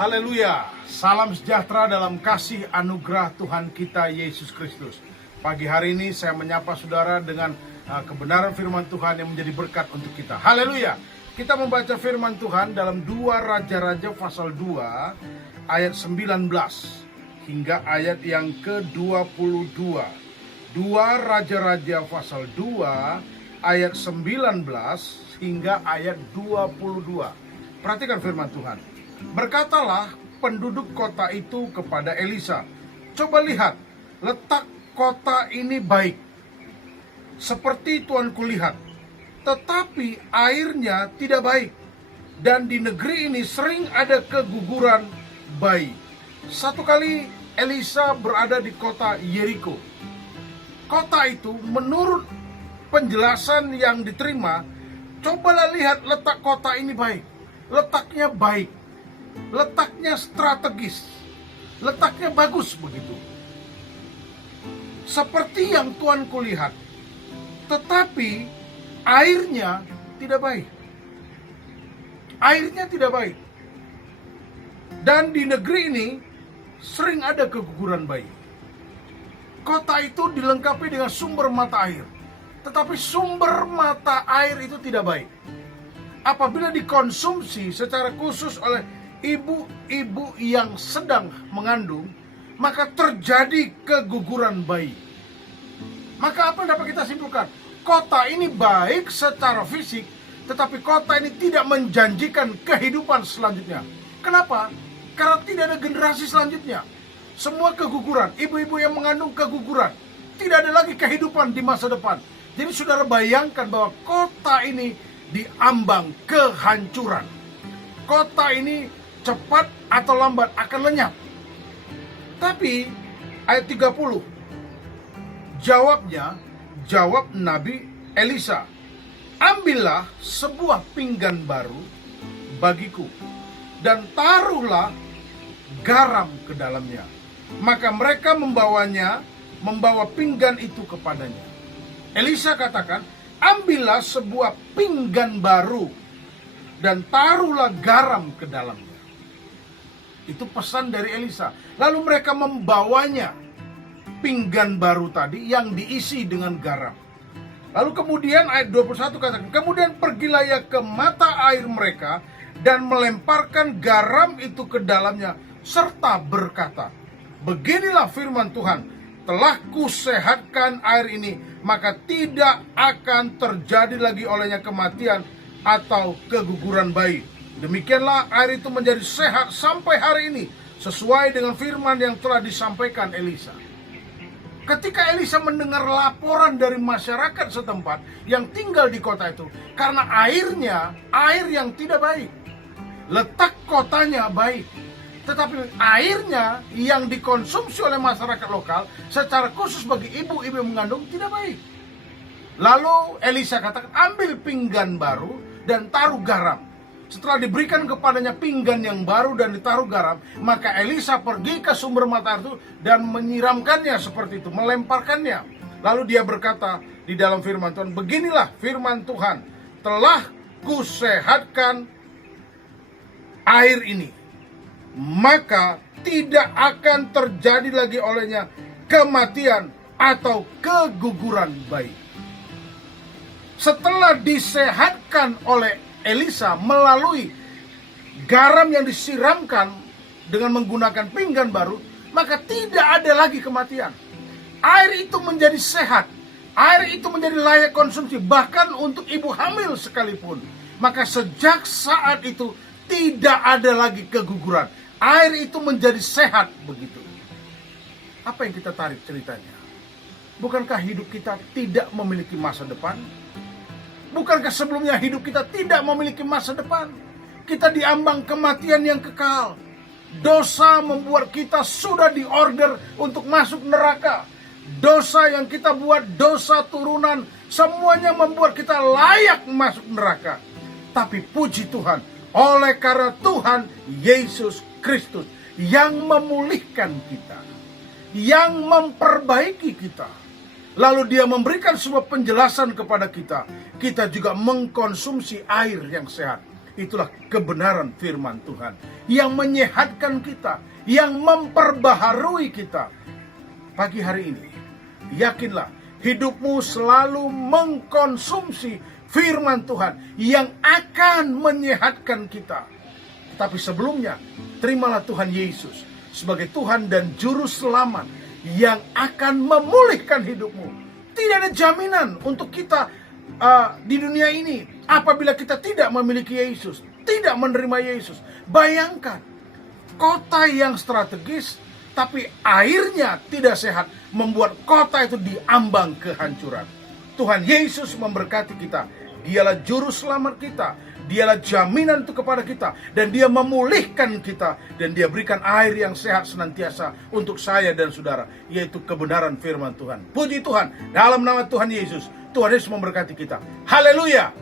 Haleluya, salam sejahtera dalam kasih anugerah Tuhan kita Yesus Kristus. Pagi hari ini saya menyapa saudara dengan kebenaran firman Tuhan yang menjadi berkat untuk kita. Haleluya, kita membaca firman Tuhan dalam 2 Raja-Raja pasal 2 ayat 19 hingga ayat yang ke-22. 2 Raja-Raja pasal 2 ayat 19 hingga ayat 22. Perhatikan firman Tuhan. Berkatalah penduduk kota itu kepada Elisa, "Coba lihat, letak kota ini baik, seperti tuanku lihat, tetapi airnya tidak baik, dan di negeri ini sering ada keguguran bayi." Satu kali Elisa berada di kota Yeriko. Kota itu menurut penjelasan yang diterima, cobalah lihat letak kota ini baik. Letaknya baik. Letaknya strategis, letaknya bagus begitu, seperti yang tuanku lihat, tetapi airnya tidak baik. Airnya tidak baik, dan di negeri ini sering ada keguguran bayi. Kota itu dilengkapi dengan sumber mata air, tetapi sumber mata air itu tidak baik. Apabila dikonsumsi secara khusus oleh ibu-ibu yang sedang mengandung, maka terjadi keguguran bayi. Maka apa yang dapat kita simpulkan? Kota ini baik secara fisik, tetapi kota ini tidak menjanjikan kehidupan selanjutnya. Kenapa? Karena tidak ada generasi selanjutnya. Semua keguguran, ibu-ibu yang mengandung keguguran. Tidak ada lagi kehidupan di masa depan. Jadi saudara bayangkan bahwa kota ini diambang kehancuran. Kota ini cepat atau lambat akan lenyap. Tapi ayat 30, jawab Nabi Elisa, "Ambillah sebuah pinggan baru bagiku dan taruhlah garam ke dalamnya." Maka mereka membawa pinggan itu kepadanya. Elisa katakan, "Ambillah sebuah pinggan baru dan taruhlah garam ke dalamnya." Itu pesan dari Elisa. Lalu mereka membawanya pinggan baru tadi yang diisi dengan garam. Lalu kemudian ayat 21 katakan, "Kemudian pergilah ia ke mata air mereka dan melemparkan garam itu ke dalamnya serta berkata, 'Beginilah firman Tuhan, telah kusehatkan air ini, maka tidak akan terjadi lagi olehnya kematian atau keguguran bayi.' Demikianlah air itu menjadi sehat sampai hari ini, sesuai dengan firman yang telah disampaikan Elisa." Ketika Elisa mendengar laporan dari masyarakat setempat yang tinggal di kota itu, karena airnya air yang tidak baik. Letak kotanya baik, tetapi airnya yang dikonsumsi oleh masyarakat lokal, secara khusus bagi ibu-ibu yang mengandung, tidak baik. Lalu Elisa katakan, "Ambil pinggan baru dan taruh garam." Setelah diberikan kepadanya pinggan yang baru dan ditaruh garam, maka Elisa pergi ke sumber mata air itu dan menyiramkannya seperti itu, melemparkannya. Lalu dia berkata di dalam firman Tuhan, "Beginilah firman Tuhan, telah kusehatkan air ini, maka tidak akan terjadi lagi olehnya kematian atau keguguran bayi." Setelah disehatkan oleh Elisa melalui garam yang disiramkan dengan menggunakan pinggan baru, maka tidak ada lagi kematian. Air itu menjadi sehat, air itu menjadi layak konsumsi, bahkan untuk ibu hamil sekalipun. Maka sejak saat itu tidak ada lagi keguguran. Air itu menjadi sehat begitu. Apa yang kita tarik ceritanya? Bukankah hidup kita tidak memiliki masa depan? Bukankah sebelumnya hidup kita tidak memiliki masa depan? Kita diambang kematian yang kekal. Dosa membuat kita sudah diorder untuk masuk neraka. Dosa yang kita buat, dosa turunan, semuanya membuat kita layak masuk neraka. Tapi puji Tuhan, oleh karena Tuhan Yesus Kristus yang memulihkan kita, yang memperbaiki kita, lalu dia memberikan sebuah penjelasan kepada kita, kita juga mengkonsumsi air yang sehat. Itulah kebenaran firman Tuhan yang menyehatkan kita, yang memperbaharui kita. Pagi hari ini, yakinlah hidupmu selalu mengkonsumsi firman Tuhan yang akan menyehatkan kita. Tapi sebelumnya, terimalah Tuhan Yesus sebagai Tuhan dan Juru Selamat yang akan memulihkan hidupmu. Tidak ada jaminan untuk kita di dunia ini apabila kita tidak memiliki Yesus, tidak menerima Yesus. Bayangkan, kota yang strategis tapi airnya tidak sehat membuat kota itu diambang kehancuran. Tuhan Yesus memberkati kita. Dialah juru selamat kita, dialah jaminan itu kepada kita, dan dia memulihkan kita, dan dia berikan air yang sehat senantiasa untuk saya dan saudara, yaitu kebenaran firman Tuhan. Puji Tuhan, dalam nama Tuhan Yesus, Tuhan Yesus memberkati kita. Haleluya.